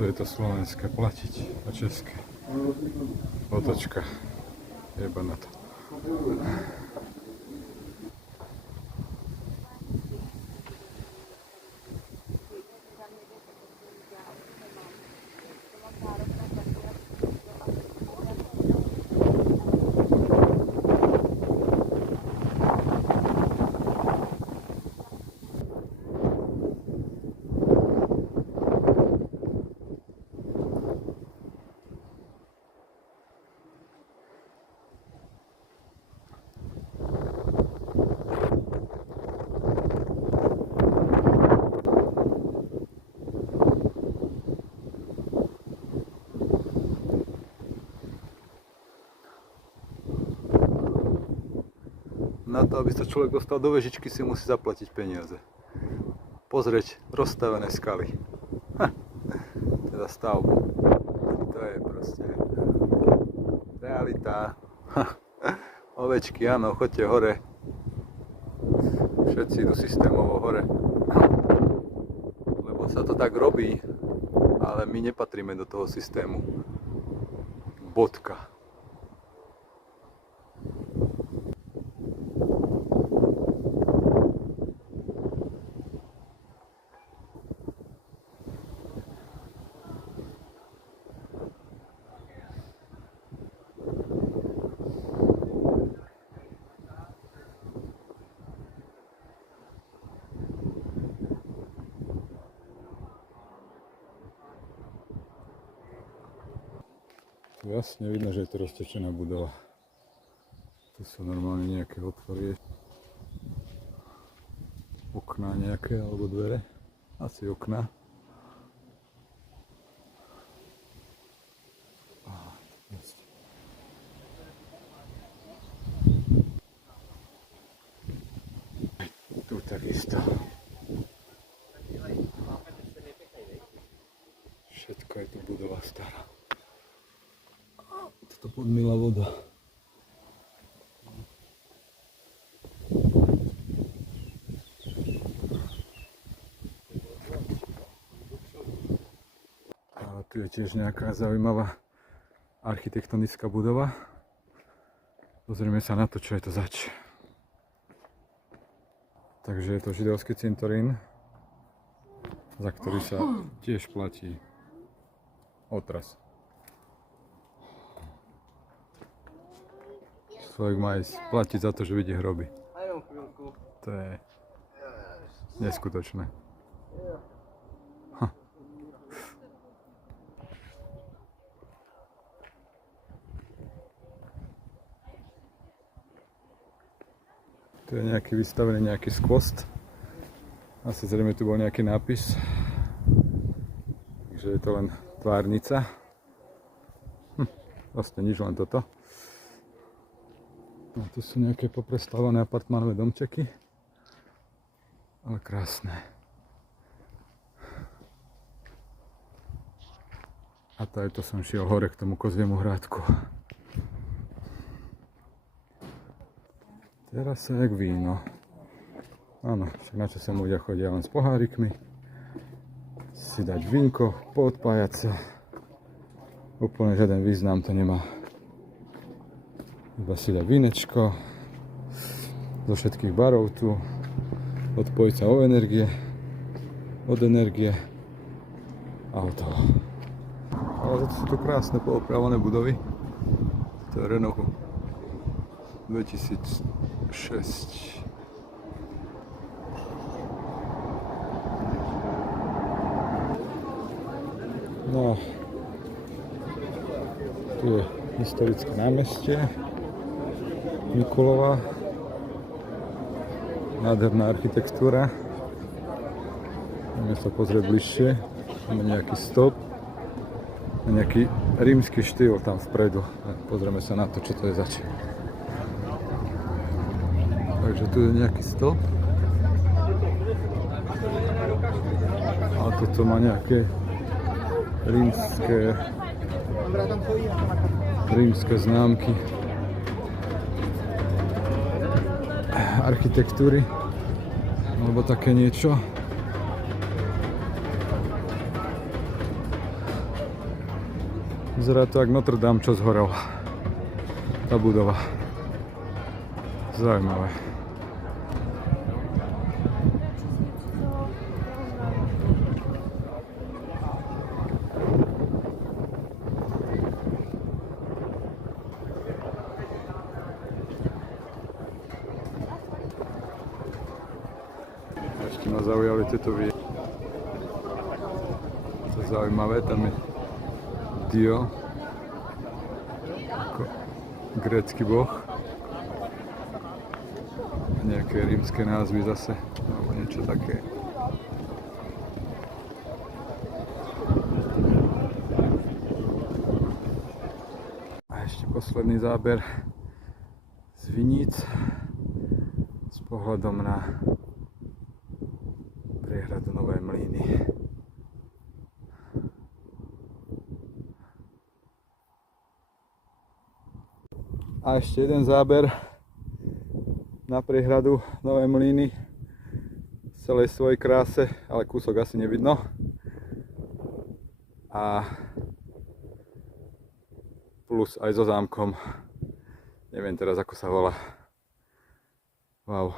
tu je to slovenské platiť a české. Otočka. Jeba na to. Na to, aby sa človek dostal do vežičky, si musí zaplatiť peniaze. Pozrieť rozstavené skaly. Teda stavbu. To je proste realita. Ovečky, áno, choďte hore. Všetci idú systémovo hore. Lebo sa to tak robí, ale my nepatríme do toho systému. Bodka. Tu jasne vidno, že je to roztečená budova. Tu sú normálne nejaké otvory. Okná nejaké, alebo dvere. Asi okná. Tu takisto. Všetko je tu budova stará. To podmila voda. A tu je tiež nejaká zaujímavá architektonická budova. Pozrieme sa na to, čo je to zač. Takže je to židovský cintorín, za ktorý sa tiež platí otras. Človek má ísť platiť za to, že vidí hroby. To je neskutočné. Tu je nejaký vystavený nejaký skvost. Asi zrejme tu bol nejaký nápis. Takže je to len tvárnica. Vlastne nič, len toto. No, tu sú nejaké poprestávané apartmánové domčeky, ale krásne. A to som šiel hore k tomu kozviemu hrádku. Teraz sa jak víno. Áno, však na čo sem ľudia chodia len s pohárikmi. Si dať vínko, poodpájať sa. Úplne žiaden význam to nemá. Iba si dať vínečko zo všetkých barov tu, odpojiť sa od energie a hotovo. Ale to sú tu krásne poopravované budovy. To je Renault 2006. No, tu je historické námestie Mikulova, nádherná architektúra. Ideme sa pozrieť bližšie. Máme nejaký stĺp, nejaký rímsky štýl tam vpredu. Pozrieme sa na to, čo to je zač. Takže tu je nejaký stĺp. A toto má nejaké rímske známky architektúry alebo také niečo. Vyzerá to jak Notre Dame, čo zhorel. Tá budova. Zaujímavé. Ešte ma zaujali tieto videa. To je zaujímavé, tam je Dio, ako grécky boh. A nejaké rímske názvy zase, alebo niečo také. A ešte posledný záber z Viníc s pohľadom na priehradu Nové Mlýny. A ešte jeden záber na priehradu Nové Mlýny v celej svojej kráse, ale kúsok asi nevidno. A plus aj so zámkom, neviem teraz ako sa volá. Wow.